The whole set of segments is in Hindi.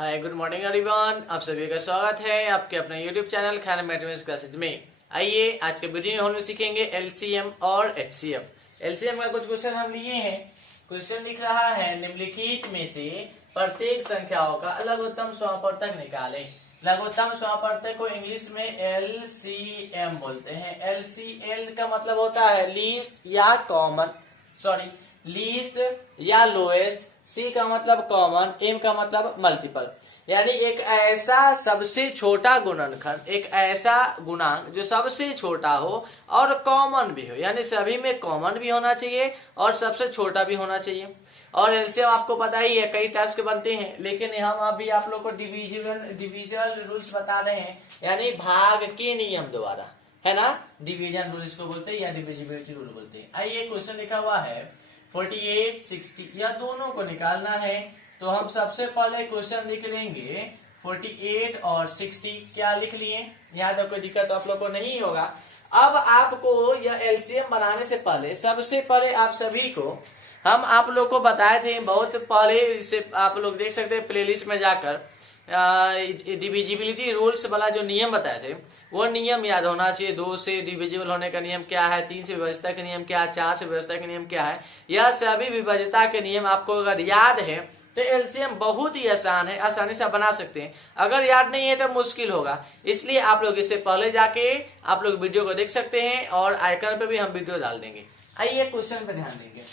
हाय गुड मॉर्निंग एवरीवन, आप सभी का स्वागत है आपके अपने YouTube channel Khan mathematics classes में। आइए आज के वीडियो में हम सीखेंगे एलसीएम और एचसीएफ। एलसीएम का कुछ क्वेश्चन हम लिए हैं। क्वेश्चन लिख रहा है निम्नलिखित में से प्रत्येक संख्याओं का लघुत्तम समापवर्तक निकालें। लघुत्तम समापवर्तक को इंग्लिश में एलसीएम बोलते हैं। एल का मतलब होता है लीस्ट या कॉमन, लीस्ट या लोएस्ट, सी का मतलब कॉमन, एम का मतलब मल्टीपल। यानी एक ऐसा सबसे छोटा गुणनखंड, एक ऐसा गुणांक जो सबसे छोटा हो और कॉमन भी हो, यानी सभी में कॉमन भी होना चाहिए और सबसे छोटा भी होना चाहिए। और एलसीएम आपको पता ही है कई टाइप्स के बनते हैं, लेकिन हम अभी आप लोग को डिविजन रूल्स बता रहे हैं, यानी भाग के नियम द्वारा, है ना। डिवीजन रूल इसको बोलते हैं या डिविजिबिलिटी रूल बोलते हैं। आइए क्वेश्चन लिखा हुआ है 48, 60 या दोनों को निकालना है। तो हम सबसे पहले क्वेश्चन लिख लेंगे 48 और 60। क्या लिख लिए? यहाँ तक कोई दिक्कत तो आप लोग को नहीं होगा। अब आपको यह एलसीएम बनाने से पहले सबसे पहले आप सभी को हम आप लोग को बताए थे बहुत पहले, इसे आप लोग देख सकते हैं प्लेलिस्ट में जाकर। डिविजिबिलिटी रूल्स वाला जो नियम बताए थे वो नियम याद होना चाहिए। 2 से डिविजिबल होने का नियम क्या है, 3 से विभाज्यता का नियम क्या है, 4 से विभाज्यता का नियम क्या है, यह सभी विभाज्यता के नियम आपको अगर याद है तो एलसीएम बहुत ही आसान है, आसानी से बना सकते हैं। अगर याद नहीं है तो मुश्किल होगा, इसलिए आप लोग इससे पहले जाके आप लोग वीडियो को देख सकते हैं और आइकन पे भी हम वीडियो डाल देंगे। आइए क्वेश्चन पे ध्यान देंगे।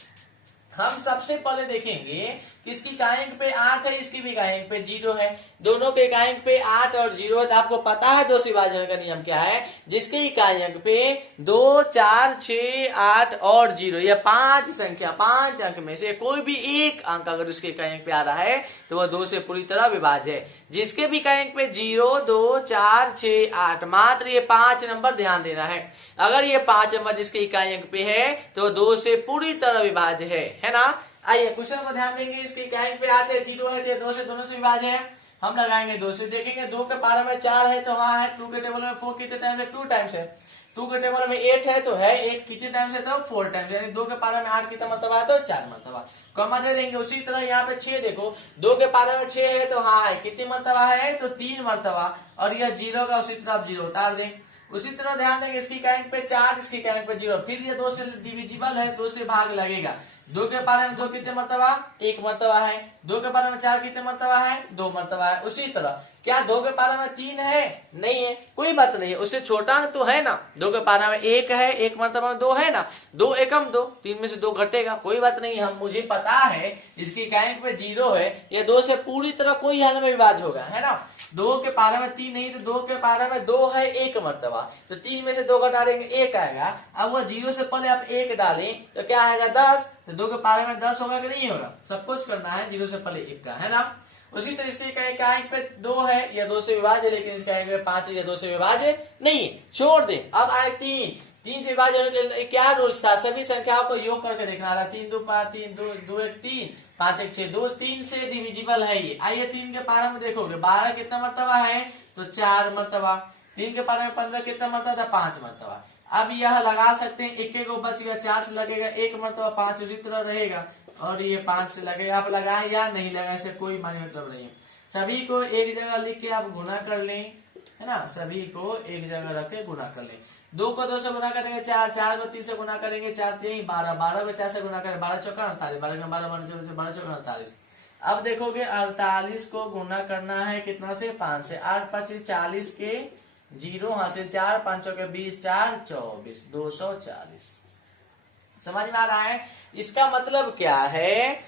हम सबसे पहले देखेंगे किसकी इकाइयों पे 8 है, इसकी भी इकाइयों पे 0 है। दोनों के इकाइयों पे 8 और 0 है। तो आपको पता है 2 से विभाजन का नियम क्या है, जिसके इकाइयों पे 2, 4, 6, 8 और 0, यह 5 संख्या, 5 अंक में से कोई भी एक अंक अगर उसके इकाइयों पे आ रहा है तो वह 2 से पूरी तरह विभाज्य है। जिसके भी इकाइयों पे 0, 2, 4, 6, 8, मात्र ये 5 नंबर ध्यान देना है। अगर ये 5 नंबर जिसके इकाइयों पे है तो 2 से पूरी तरह विभाज्य है ना। आइए क्वेश्चन को ध्यान देंगे। इसकी इकाइयों पे 8 है, 0 है, तो 2 से दोनों से विभाज्य है। हम लगाएंगे 2 से। देखेंगे 2 के पारा में 4 है तो वहां है, 2 के टेबल में 4 कितने टाइम है, 2 टाइम्स है। 2 के टेबल में 8 है तो है 8 कितने टाइम्स है, तो 4 टाइम्स। यानी 2 के पारा में 8 कितना मरतबा है, तो 4 मरतबा। कॉमा दे देंगे। उसी तरह यहाँ पे 6 देखो, 2 के पारा में 6 है तो हाँ है कितनी मरतबा है, तो 3 मरतबा। और यह 0 का उसी तरह 0 उतार दें। उसी तरह ध्यान देंगे इसकी इकाइयों पे 4, इसकी इकाइयों पे 0। फिर ये 2 से डिविजिबल है, 2 से भाग लगेगा। 2 के पारे में 2 कितने मरतबा, 1 मरतबा है। 2 के पारे में 4 कितने मरतबा है, 2 मरतबा है। उसी तरह क्या 2 के पारे में 3 है, नहीं है, कोई बात नहीं है, उससे छोटा अंक तो है ना। 2 के पारे में 1 है, 1 मरतबा में 2 है ना, 2 एकम 2, 3 में से 2 घटेगा, कोई बात नहीं। हम मुझे पता है इसकी इकाइयों पे 0 है, यह 2 से पूरी तरह कोई हाल में विभाज्य होगा, है ना। 2 के पारे में 3 नहीं तो 2 के पारे में 2 है, 1 मरतबा, तो 3 में से 2 घटा देंगे 1 आएगा। अब वो 0 से पहले आप 1 डालें तो क्या आएगा 10, तो 2 के पारे में 10 होगा कि नहीं होगा। सब कुछ करना है 0 से पहले 1 का, है ना। उसी तरह इसके इकाइयों पे 2 है, या 2 से विभाज्य, लेकिन इसके इकाइयों पे 5 है, या 2 से विभाज्य नहीं है, छोड़ दे। अब आए 3 से विभाज्य होने के लिए क्या रूल्स था, सभी संख्याओं को योग करके देखना रहा। 3 2 5, 3 2 1 3, 5 1 6, 2 3 से डिविजिबल है ये। आइए 3 के पारे में देखोगे 12 कितना मरतबा है, तो 4 मरतबा। 3 के पारे में 15 कितना मरतबा था, 5 मरतबा। अब यह लगा सकते हैं, एक को बच गया, 4 से लगेगा 1 मरतबा, 5 उसी तरह रहेगा, और ये 5 से लगेगा। आप लगाए या नहीं लगाए इससे कोई मानी मतलब नहीं है। सभी को एक जगह लिख के आप गुना कर लें, है ना। सभी को एक जगह रख के गुना कर लें। 2 को 2 से गुना करेंगे 4, 4 को 3 से गुना करेंगे 4 3 12, 12 को 4 से गुना करेंगे 12 चौका 48, 12 में 12 12 चौका 48। अब देखोगे 48 को गुना करना है कितना से, 5 से। 8 5 40 के 0 हासिल 4, 5 चौके 20, 4 24, 240। समझ में आ रहा है इसका मतलब क्या है।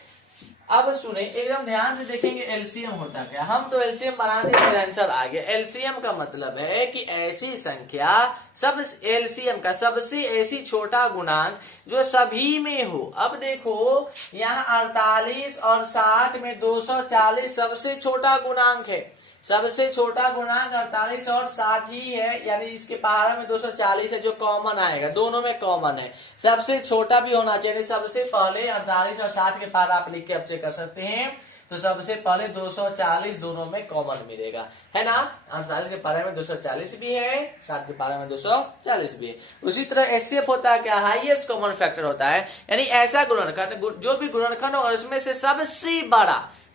अब सुने एकदम ध्यान से देखेंगे एलसीएम होता क्या। हम तो एलसीएम बनाने के आंसर आ गया। एलसीएम का मतलब है कि ऐसी संख्या, सब एलसीएम का सबसे ऐसी छोटा गुणांक जो सभी में हो। अब देखो यहाँ 48 और 60 में 240 सबसे छोटा गुणांक है। सबसे छोटा गुणांक 48 और 60 ही है, यानी इसके पारा में 240 है जो कॉमन आएगा, दोनों में कॉमन है। सबसे छोटा भी होना चाहिए। सबसे पहले 48 और 60 के पारा आप लिख के अब चेक कर सकते हैं, तो सबसे पहले 240 दोनों में कॉमन मिलेगा, है ना। 48 के पारे में 240 भी है, 60 के पारे में 240 भी है। उसी तरह एचसीएफ होता है क्या, हाईएस्ट कॉमन फैक्टर होता है, यानी ऐसा गुणनखंड जो भी गुणनखंड होगा उसमें से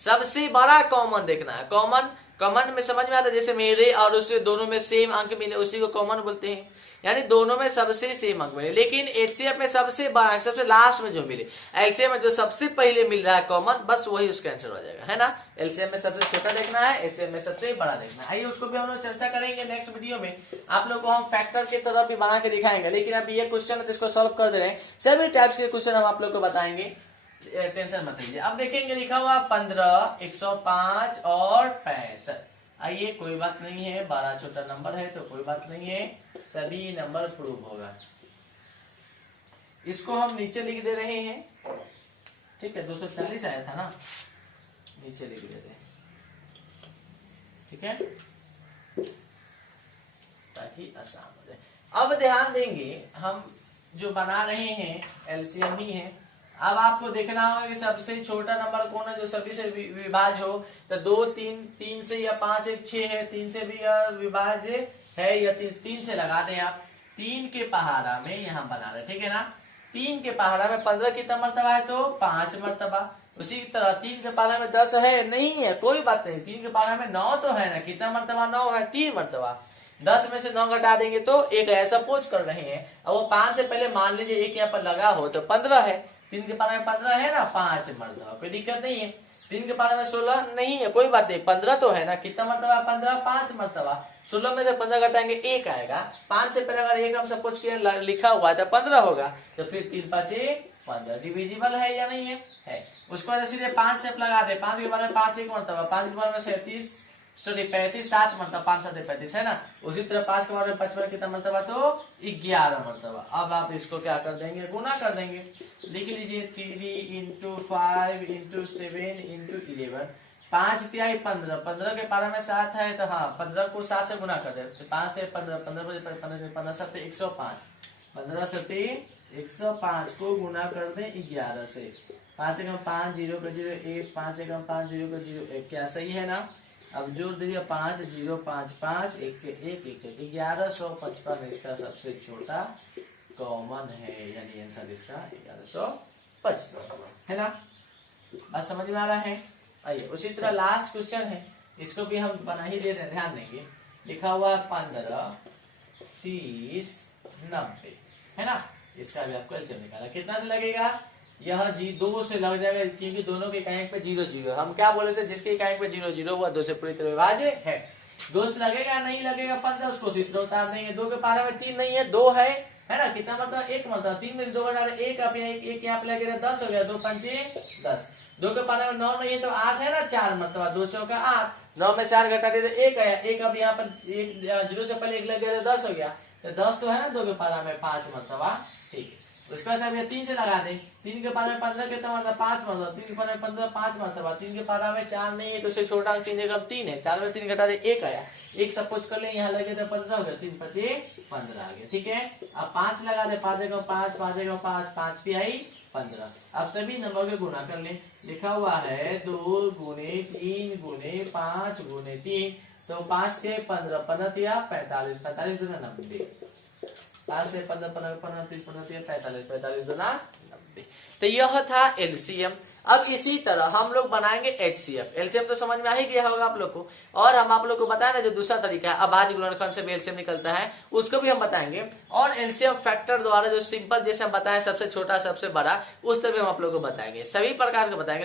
सबसे बड़ा कॉमन देखना है। कॉमन में समझ में आता है, जैसे मेरे और उससे दोनों में सेम अंक मिले उसी को कॉमन बोलते हैं, यानी दोनों में सबसे सेम अंक मिले। लेकिन एचसीएफ में सबसे बड़ा सबसे लास्ट में जो मिले, एलसीएम में जो सबसे पहले मिल रहा है कॉमन, बस वही उसका आंसर हो जाएगा, है ना। एलसीएम में सबसे छोटा देखना है, एचसीएफ में सबसे बड़ा देखना है। आइए उसको भी हम लोग चर्चा करेंगे नेक्स्ट वीडियो में। आप लोग को हम फैक्टर की तरफ भी बना के दिखाएंगे, लेकिन अभी ये क्वेश्चन है इसको सॉल्व कर दे रहे हैं। सभी टाइप्स के क्वेश्चन हम आप लोग को बताएंगे, टेंशन मत लीजिए। अब देखेंगे लिखा हुआ 15, 105 और 65। आइए कोई बात नहीं है, 12 छोटा नंबर है तो कोई बात नहीं है, सभी नंबर प्रूव होगा। इसको हम नीचे लिख दे रहे हैं, ठीक है। 240 आया था ना, नीचे लिख देते हैं, ठीक है, ताकि आसान हो जाए। अब ध्यान देंगे, हम जो बना रहे हैं एलसीएम ही है। अब आपको देखना होगा कि सबसे छोटा नंबर कौन है जो सभी से विभाज्य हो। तो 2, 3 से या 5, 1, 6 है, 3 से भी विभाज्य है या 3 से लगा दें आप। 3 के पहाड़ा में यहाँ बना रहे, ठीक है ना। 3 के पहाड़ा में 15 कितना मर्तबा है, तो 5 मर्तबा। उसी तरह 3 के पहाड़ा में 10 है, नहीं है, कोई बात नहीं। 3 के पहाड़ा में 9 तो है ना, कितना मर्तबा, 9 है, 3 मर्तबा। 10 में से 9 घटा देंगे तो 1 है, ऐसा पूछ कर रहे हैं। अब वो 5 से पहले मान लीजिए 1 यहाँ पर लगा हो तो 15 है। 3 के पारे में 15 है ना, 5 मर्तबा, कोई दिक्कत नहीं है। 3 के पारे में 16 नहीं है, कोई बात नहीं, 15 तो है ना, कितना मर्तबा, 15, 5 मर्तबा। 16 में से 15 घटाएंगे 1 आएगा। 5 से पहले अगर 1 हम सब कुछ लिखा हुआ है तो 15 होगा, तो फिर 3 5 15 डिविजिबल है या नहीं है। उसको बाद सीधे 5 से लगा दे। 5 के बारे में 5 1 मर्तबा, 5 के बारे में 37 35 7 मरतबा, 5 7 35 है ना। उसी तरह 5 के बारे में 55 कितना मरतबा, तो 11 मरतबा। अब आप इसको क्या कर देंगे, गुना कर देंगे। लिख लीजिए 3 इंटू 5 इंटू 7 इंटू 11, 5 तिहाई 15। 15 के पारा में 7 है तो हाँ 15 को 7 से गुना कर दे, 5 से 15, 15 7 105, 15 7 105 को गुना कर दे 11 से। 5 एकम 5 0 का 0 1, 5 एकम 5 0 का 0 1, क्या सही है ना। अब जोड़ दीजिए 5 0 5 5 1 1 1 1155 इसका सबसे छोटा कॉमन है, यानी आंसर इसका 1155 है ना। बात समझ में आ रहा है। आइए उसी तरह लास्ट क्वेश्चन है, इसको भी हम बना ही दे रहे हैं, ध्यान देंगे। लिखा हुआ 15 30 90 है ना। इसका भी आपको एलसीएम निकाला, कितना से लगेगा, यह 2 से लग जाएगा, क्योंकि दोनों के इकाई पे 0 0। हम क्या बोले थे, जिसके इकाई पे 0 0 हुआ 2 से पूरी तरह विभाज्य है। 2 से लगेगा नहीं लगेगा 15, उसको सूत्र उतार देंगे। 2 के पारा में 3 नहीं है, 2 है ना, कितना मतलब 1 मतलब। 3 में से 2 घटा 1, आप एक यहाँ पे लगे 10 हो गया, 2 5 10। 2 के पारा में 9 नहीं है तो 8 है ना, 4 मतलब 2 चौका 8। 9 में 4 घटा दिए तो 1 आया, 1 अब यहाँ पर 0 से पहले 1 लग गया तो 10 हो गया, तो 10 तो है ना 2 के पारा में 5 मरतबा, ठीक है। उसके बाद अब 3 से लगा दे। 3 के पारा में 15 कितना मतलब 5 मरतबा, 3 के पारा में 15 5 मरतबा। 3 के पारा में 4 नहीं है तो उससे छोटा 3 जगह 3 है, 4 में 3 घटा दे 1 आया, 1 सपोज कर ले यहाँ लगे तो 15 हो गया, 3 5 15 आ गया, ठीक है। अब 5 लगा दे, 5 जगह 5 5 जगह 5 5 तिहाई 15। अब सभी नंबर के गुना कर ले। लिखा हुआ है 2 गुने 3 गुने 5 गुने 3, तो 5 के 15 15 तिया 45 45 गुना 90, 5 से 15 15 15 30 15 45 45 गुना 90। तो यह था एलसीएम। अब इसी तरह हम लोग बनाएंगे एचसीएफ। एलसीएम तो समझ में आ ही गया होगा आप लोग को, और हम आप लोग को बताया ना जो दूसरा तरीका है अभाज्य गुणनखंड से भी एलसीएम निकलता है, उसको भी हम बताएंगे। और एलसीएम फैक्टर द्वारा जो सिंपल जैसे हम बताएं, सबसे छोटा सबसे बड़ा, उस तरह भी हम आप लोग को बताएंगे, सभी प्रकार के बताएंगे।